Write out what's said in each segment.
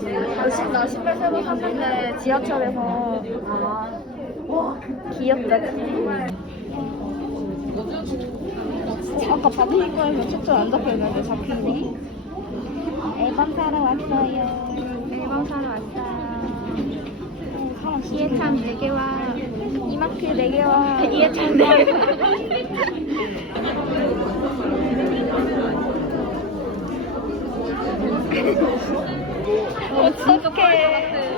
신- 나 신발 새로 샀는데 지하철에서 귀엽다 아까 바비 거에서 초점 안 잡혀있는데 잡히네. 앨범 사러 왔어요. 앨범 사러 왔어요 이해찬 4개와 이마트 4개와 이해찬 4개 어떡해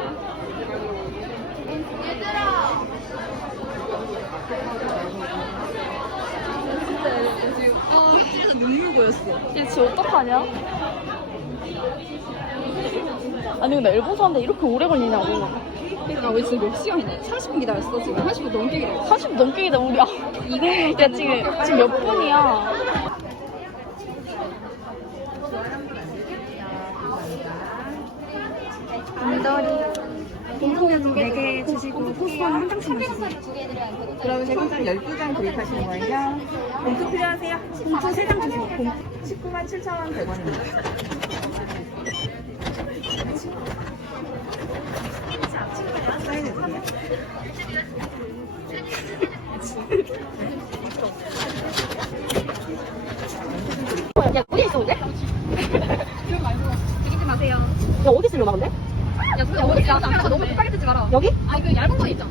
아, 눈물 고였어. 얘 진짜 어떡하냐? 아니 근데 앨범 사는데 이렇게 오래 걸리냐고 그러니까 왜 지금 몇 시간이냐? 30분 기다렸어, 지금. 40분 넘게 기다렸어. 40 넘게 기다 우리 아 이거 야 지금 지금 몇 분이야 공통에서 4개 주시고 포스만 한 장씩만 주세요. 그러면 제 공장 12장 구입하시는 거예요. 봉투 필요하세요? 봉투 3장 주세요. 봉 19만 7천 원 100원입니다. 사인해드려요. 야 어디 있어 근데? 죽이지 마세요. 야 어디 있으려나 근데? 야, 근데 어디 야, 야, 너무 빨리 뜨지 마라. 여기? 아, 이거 얇은 거 있잖아.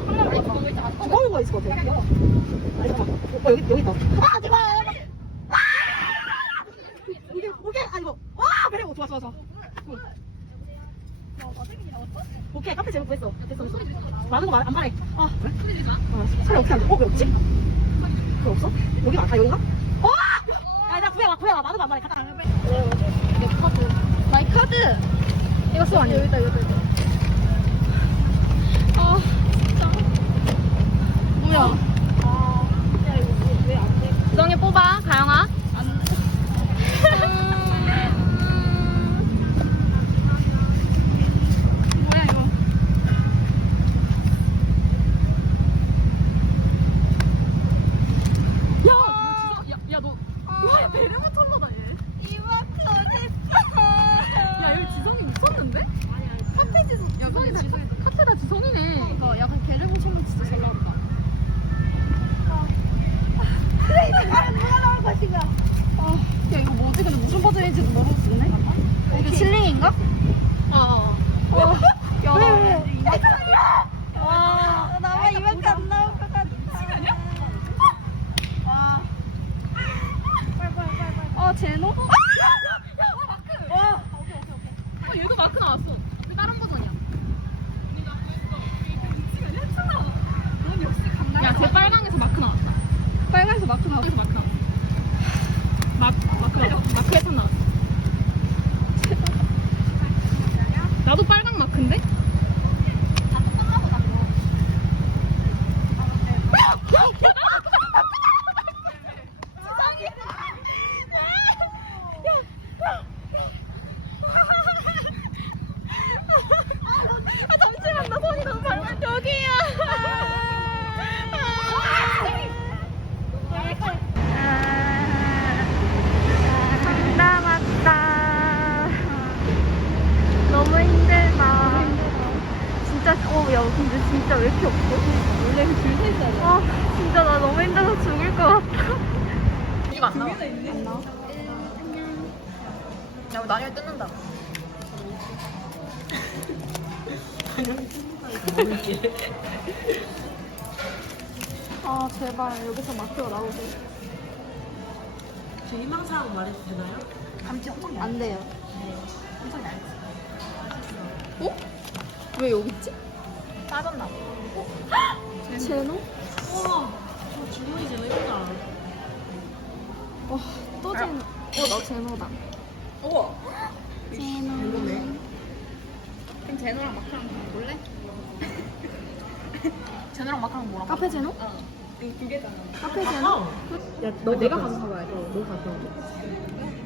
두꺼운 거 있을 것 같아 어 여기 여기 있다 아 제발 아! 이게 오케이 아 이거 와 그래 좋아 좋아 좋아 오케이 카페 제목 구했어 됐어 됐어 많은 거 안 말해 아 그래? 아 차라리 어떻게 안 돼 어? 왜 없지? 왜 없어? 여기 많다 여기가? 와! 야나 구해와 구해와 많은 거 안 말해 가자 마이 카드. 이거 써 아니야? 여기다, 여기다. 아, 진짜. 뭐야? 구성이 뽑아, 가영아. 안 돼. 뭐야, 이거? 야! 야, 야, 너. 와, 야, 배려가 찰나다, 얘. 이마트 어딨어? 야, 여기 지성이 미쳤는데? 아니야, 카페 지성. 야, 지성이 다, 카- 카페다 지성이네. 이거 약간 배려고 찰나 진짜 잘 나온다. 아, 야, 이거 뭐지? 근데 무슨 버전인지도 모르겠네. 이게 칠링인가? 어. 어. 야, 나 이마트. 와, 나만 이마트 안 나올 것 같아. 와. 아, 제노? 아! 야, 야, 마크! 와! 오케이, 오케이, 오케이. 어, 얘도 마크 나왔어. 근데 다른 버전이야. 야, 쟤 빨강에서 마크 나왔다. 빨강에서 마크 나왔어. 마크 나왔어. 마크 해선 나왔어. 나도 빨강 마크인데? 아, 잠시만, 나 손이 너무 발만 여기야. 간다 맞다 너무 힘들다 진짜 어야 근데 진짜 왜 이렇게 없어? 원래 줄 서 있어야 아 진짜 나 너무 힘들어서 죽을 것 같아 이거 안 나와. 안 나와. 야, 우리 나중에 뜯는다. 아 제발 여기서 마크가 나오고 저 희망사항 말해도 되나요? 감지 엄청 얇아. 안 돼요 엄청 얇지. 어? 왜 여기 있지? 빠졌나 봐. 제노? 우와, 저 주머니 제가 예쁘다. 와 또 제노 어 나 제노다 우와. 제노 그럼 제노랑 마크랑 볼래? 제노랑 마크랑 뭐랑? 카페 제노? 어. 두 개잖아. 카페 제노? 야, 너 내가 가서 사와야 돼. 너 가서.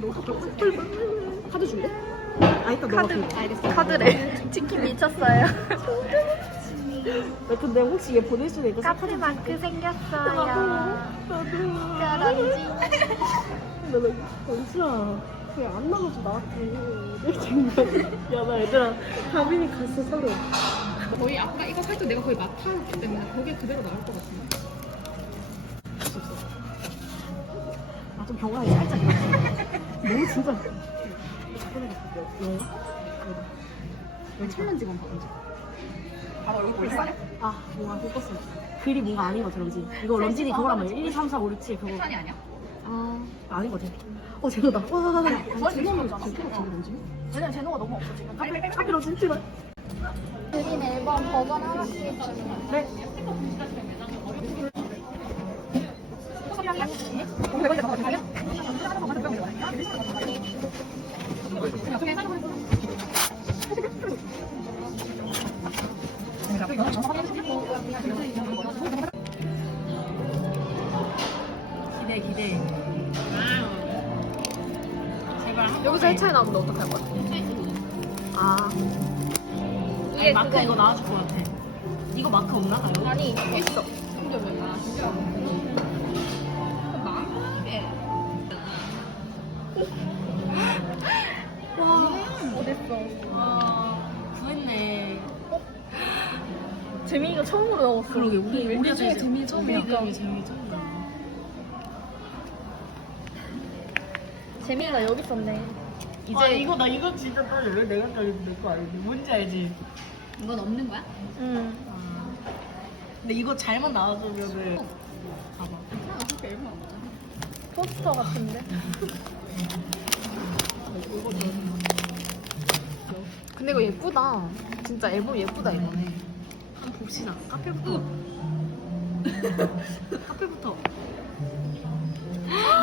너 가서. 카드 줄래? 아, 이따 너가 카드 줘. 알겠어. 카드래 치킨 미쳤어요 야, 근데 혹시 얘 보낼 수도 있다. 카페 마크 생겼어요 나도. 짜란지 나, 나, 잠시만. 그래 안 나가서 나왔지 야나 얘들아 다빈이 갔어 서로 거의 아까 이거 살때 내가 거의 맡아왔기 때문에 그게 그대로 나올 것 같은데. 아좀 경화에 살짝 이렇게 너무 진짜 영화? 왜 챌린지만 봐보 지? 아 얼굴 볼싸? 아 뭔가 못 봤어. 글이 뭔가 아닌 것처럼 그지. 이거 런쥔이 그거라면 1, 2, 3, 4, 5, 6, 7 그거. 산이 아니야? 아 아닌 것 같아. 어 제노다 와 아니 제노잖아 왜냐면 제노가 너무 없어 지금. 카페 카페 런쥔 제발 그린 앨범 버전 하나씩 네. 기대 여기서 1차에 나오면 어떡할 거야? 아 아니, 마크 이거 나와줄 것 같아 이거 마크 없나? 아, 아니, 있어. 와와 구했네 재민이가 처음으로 나왔어. 그러게 우리 우리 중에 재민이 처음이니까. 우리 재민이 처음이야 재민이가 여기 있었네. 이제 아, 이거 나 이거 진짜 떨려 왜 내가 떨리는데 내거 알지 뭔지 알지 이건 없는 거야? 응. 근데 이거 잘못 나와주면은 봐봐 포스터 같은데? 근데 이거 예쁘다. 진짜 앨범 예쁘다, 이거네. 한번 봅시다 카페부터 카페부터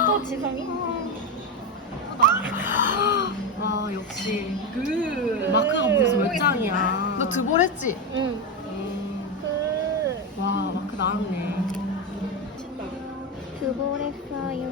또 지성이? 와 역시 그 마크가 벌써 몇 장이야 너 드볼 했지? 응. 음. 그 와 마크 나왔네 그걸 했어요.